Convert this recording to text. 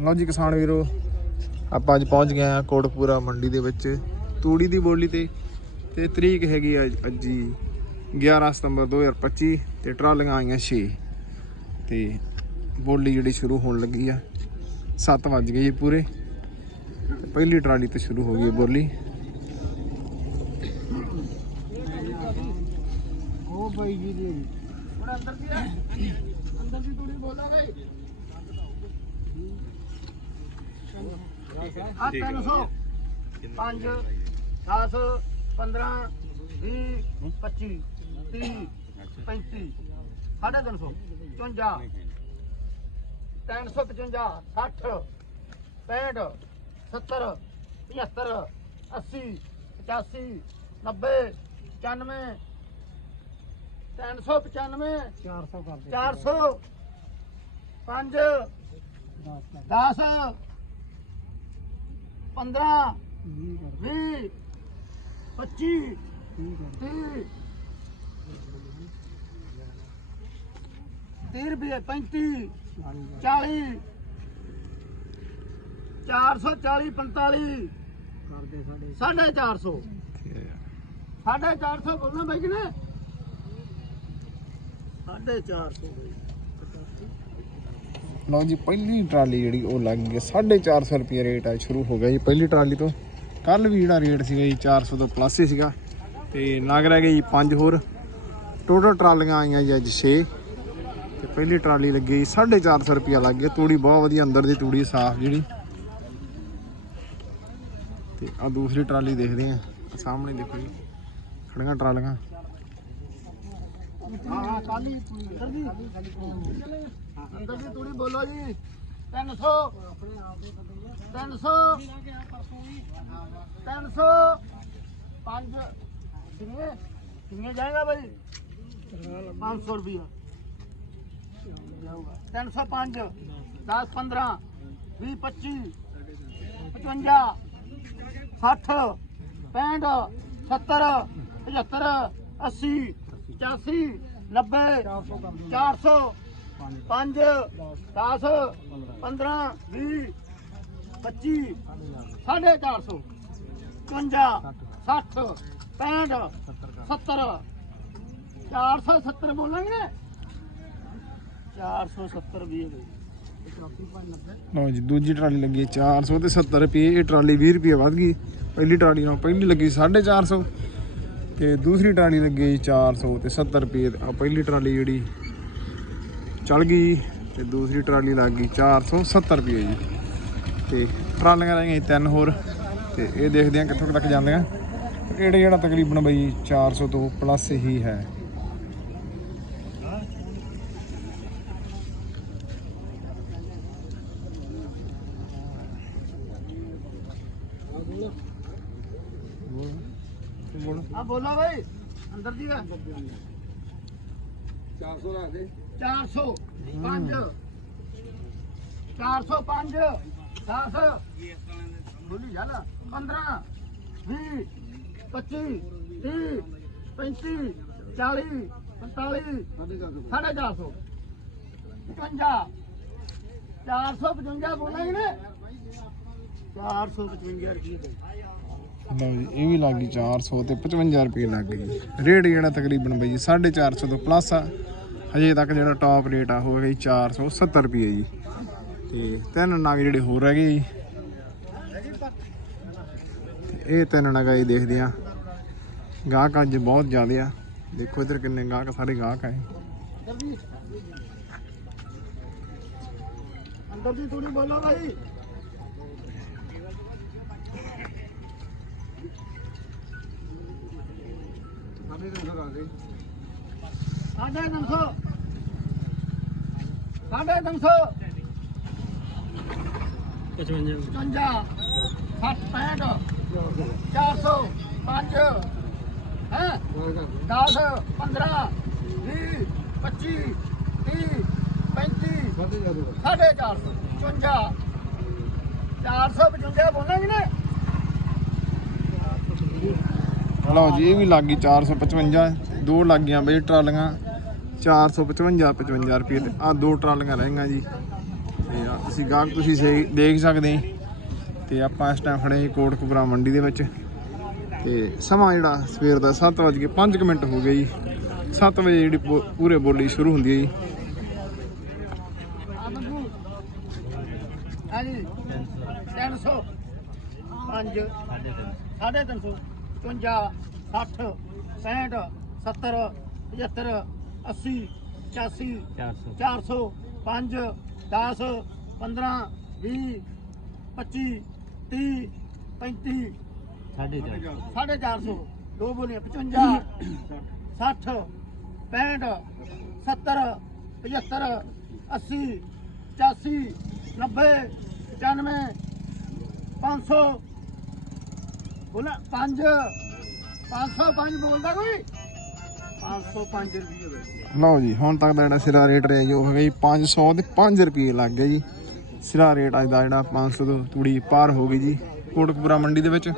ਲਓ ਜੀ ਕਿਸਾਨ ਵੀਰੋ ਆਪਾਂ ਅੱਜ ਪਹੁੰਚ ਗਏ ਆ ਕੋਟਪੂਰਾ ਮੰਡੀ ਦੇ ਵਿੱਚ। ਤੂੜੀ ਦੀ ਬੋਲੀ ਤੇ ਤੇ ਤਰੀਕ ਹੈਗੀ ਆ ਅੱਜ ਜੀ 11 ਸਤੰਬਰ 2025 ਤੇ ਟਰਾਲੀਆਂ ਆਈਆਂ 6 ਤੇ ਬੋਲੀ ਜਿਹੜੀ ਸ਼ੁਰੂ ਹੋਣ ਲੱਗੀ ਆ 7 ਵੱਜ ਗਏ ਜੀ ਪੂਰੇ। ਪਹਿਲੀ ਟਰਾਲੀ ਤੇ ਸ਼ੁਰੂ ਹੋ ਗਈ ਬੋਲੀ। ਉਹ ਬਾਈ ਜੀ ਦੇ ਅੰਦਰ ਦੀ ਅੰਦਰ ਦੀ ਥੋੜੀ ਬੋਲਾ ਬਾਈ। ਆ 300 5 10 15 20 25 30 35 ਸਾਢੇ 300 54 355 60 65 70 75 80 85 90 95 395 400 ਕਰ ਦੇ 400 5 10 15 20 25 30 30 ਰੁਪਏ 35 40 440 45 ਕਰਦੇ ਸਾਡੇ 450 ਸਾਢੇ 400 ਬੋਲਣਾ ਬਾਈ ਕਿਨੇ? ਸਾਢੇ 400 ਬਾਈ। ਲਓ ਜੀ, ਪਹਿਲੀ ਟਰਾਲੀ ਜਿਹੜੀ ਉਹ ਲੱਗ ਗਈ 450 ਰੁਪਏ ਰੇਟ ਆ, ਸ਼ੁਰੂ ਹੋ ਗਿਆ ਜੀ ਪਹਿਲੀ ਟਰਾਲੀ ਤੋਂ। ਕੱਲ ਵੀ ਜਿਹੜਾ ਰੇਟ ਸੀਗਾ ਜੀ 400 ਤੋਂ ਪਲੱਸ ਹੀ ਸੀਗਾ। ਤੇ ਲੱਗ ਰਹਿ ਗਏ ਜੀ ਪੰਜ ਹੋਰ। ਟੋਟਲ ਟਰਾਲੀਆਂ ਆਈਆਂ ਜੀ ਅੱਜ 6 ਤੇ ਪਹਿਲੀ ਟਰਾਲੀ ਲੱਗੀ ਜੀ 450 ਰੁਪਏ ਲੱਗ ਗਿਆ। ਤੂੜੀ ਬਹੁਤ ਵਧੀਆ, ਅੰਦਰ ਦੀ ਤੂੜੀ ਸਾਫ਼ ਜਿਹੜੀ। ਤੇ ਆ ਦੂਸਰੀ ਟਰਾਲੀ ਦੇਖਦੇ ਆ ਸਾਹਮਣੇ ਦੇਖੋ ਜੀ ਖੜੀਆਂ ਟਰਾਲੀਆਂ। ਹਾਂ ਹਾਂ ਕਾਲੀ ਅੰਦਰ ਦੀ ਅੰਦਰ ਦੀ ਥੋੜੀ ਬੋਲੋ ਜੀ 300 300 300 5 ਕਿੰਨੇ ਕਿੰਨੇ ਜਾਏਗਾ ਭਾਈ 500 ਰੁਪਿਆ 305 10 15 20 25 55 60 65 70 75 80 85 90 400 5 10 15 20 25 ਸਾਢੇ 400 55 60 65 70 470 ਬੋਲਾਂਗੇ? 470 ਵੀ ਲਓ ਜੀ, ਦੂਜੀ ਟਰਾਲੀ ਲੱਗੀ ਹੈ 400 ਤੇ 70 ਰੁਪਏ, ਇਹ ਟਰਾਲੀ 20 ਰੁਪਏ ਵੱਧ ਗਈ। ਪਹਿਲੀ ਟਰਾਲੀ ਨਾਲ ਪਹਿਲੀ ਲੱਗੀ 450 ਤੇ ਦੂਸਰੀ ਟਰਾਲੀ ਲੱਗੀ 400 ਤੇ 70 ਰੁਪਏ ਤੇ। ਆਹ ਪਹਿਲੀ ਟਰਾਲੀ ਜਿਹੜੀ ਚੱਲ ਗਈ ਤੇ ਦੂਸਰੀ ਟਰਾਲੀ ਲੱਗ ਗਈ 470 ਰੁਪਏ ਜੀ। ਤੇ ਟਰਾਲੀਆਂ ਰਹੀਆਂ ਜੀ ਤਿੰਨ ਹੋਰ। ਤੇ ਇਹ ਦੇਖਦੇ ਆ ਕਿੱਥੋਂ ਕੁ ਤੱਕ ਜਾਂਦੀਆਂ। ਕਿਹੜੇ ਜਿਹੜਾ ਤਕਰੀਬਨ ਬਈ 400 ਤੋਂ ਪਲੱਸ ਹੀ ਹੈ। ਬੋਲ। ਆ ਬੋਲੋ ਭਾਈ ਅੰਦਰ ਦੀ। 400 ਲਾ ਦੇ 400 5 405 10 ਬੋਲੀ ਜਾ 15 20 25 30 35 40 45 ਸਾਢੇ 400 55 455 ਬੋਲਾਂਗੇ ਨੇ। 455 ਰੁਪਏ ਦੇ। ਲਓ ਜੀ ਇਹ ਵੀ ਲੱਗ ਗਈ 400 ਤੇ 55 ਰੁਪਏ ਲੱਗ ਗਈ। ਰੇਟ ਜਿਹੜਾ ਤਕਰੀਬਨ ਬਈ 450 ਤੋਂ ਪਲੱਸ ਆ। ਹਜੇ ਤੱਕ ਜਿਹੜਾ ਟਾਪ ਰੇਟ ਆ ਹੋ ਗਈ 470 ਰੁਪਏ ਜੀ। ਤੇ ਤਿੰਨ ਨਗ ਜਿਹੜੇ ਹੋਰ ਹੈਗੇ ਜੀ। ਇਹ ਤਿੰਨ ਨਗ ਜੀ ਦੇਖਦੇ ਆ। ਗਾਹਕ ਅੱਜ ਬਹੁਤ ਜ਼ਿਆਦੇ ਆ। ਦੇਖੋ ਇਧਰ ਕਿੰਨੇ ਗਾਹਕ, ਸਾਰੇ ਗਾਹਕ ਆਏ ਅੰਦਰ ਦੀ ਅੰਦਰ ਦੀ ਬੋਲੋ ਭਾਈ ਸਾਢੇ ਤਿੰਨ ਸੌ। ਸਾਢੇ ਤਿੰਨ ਸੌ। 55 60 65 400 5 ਹੈ? 10 15 20 25 30 35 ਸਾਢੇ 400 55 455 ਬੋਲਾਂਗੇ ਨੇ? ਲਓ ਜੀ ਇਹ ਵੀ ਲੱਗ ਗਈ 455 ਦੋ ਲੱਗ ਗਈਆਂ ਬਈ ਟਰਾਲੀਆਂ। 455 55 ਰੁਪਏ ਤੇ ਆ ਦੋ ਟਰਾਲੀਆਂ ਰਹਿ ਗਈਆਂ ਜੀ। ਤੇ ਆ ਤੁਸੀਂ ਗਾਹਕ ਤੁਸੀਂ ਦੇਖ ਸਕਦੇ ਹੋ। ਤੇ ਆਪਾਂ ਇਸ ਟਾਈਮ ਖੜੇ ਹਾਂ ਕੋਟਕਪੁਰਾ ਮੰਡੀ ਦੇ ਵਿੱਚ। ਤੇ ਸਮਾਂ ਜਿਹੜਾ ਸਵੇਰ ਦਾ 7:05 ਮਿੰਟ ਹੋ ਗਏ ਜੀ। 7 ਵਜੇ ਜਿਹੜੀ ਬੋ- ਪੂਰੇ ਬੋਲੀ ਸ਼ੁਰੂ ਹੁੰਦੀ ਹੈ ਜੀ। ਆ ਹਾਂਜੀ 300 5 ਸਾਢੇ 300 55 60 65 70 75 80 85 400 5 10 15 20 25 30 35 ਸਾਢੇ 400 ਦੋ ਬੋਲੀਆਂ 55 60 65 70 75 80 85 90 95 500 ਬੋਲਾ 5 505 ਬੋਲਦਾ ਕੋਈ? 505 ਰੁਪਏ ਦੇ। ਲਓ ਜੀ, ਹੁਣ ਤੱਕ ਦਾ ਜਿਹੜਾ ਸਿਰਾ ਰੇਟ ਰਿਹਾ ਜੀ, ਉਹ ਹੈਗਾ ਜੀ 500 ਤੇ 5 ਰੁਪਏ ਲੱਗ ਗਿਆ ਜੀ। ਸਿਰਾ ਰੇਟ ਅੱਜ ਦਾ ਜਿਹੜਾ 500 ਤੋਂ ਤੂੜੀ ਪਾਰ ਹੋ ਗਈ ਜੀ, ਕੋਟਕਪੁਰਾ ਮੰਡੀ ਦੇ ਵਿੱਚ।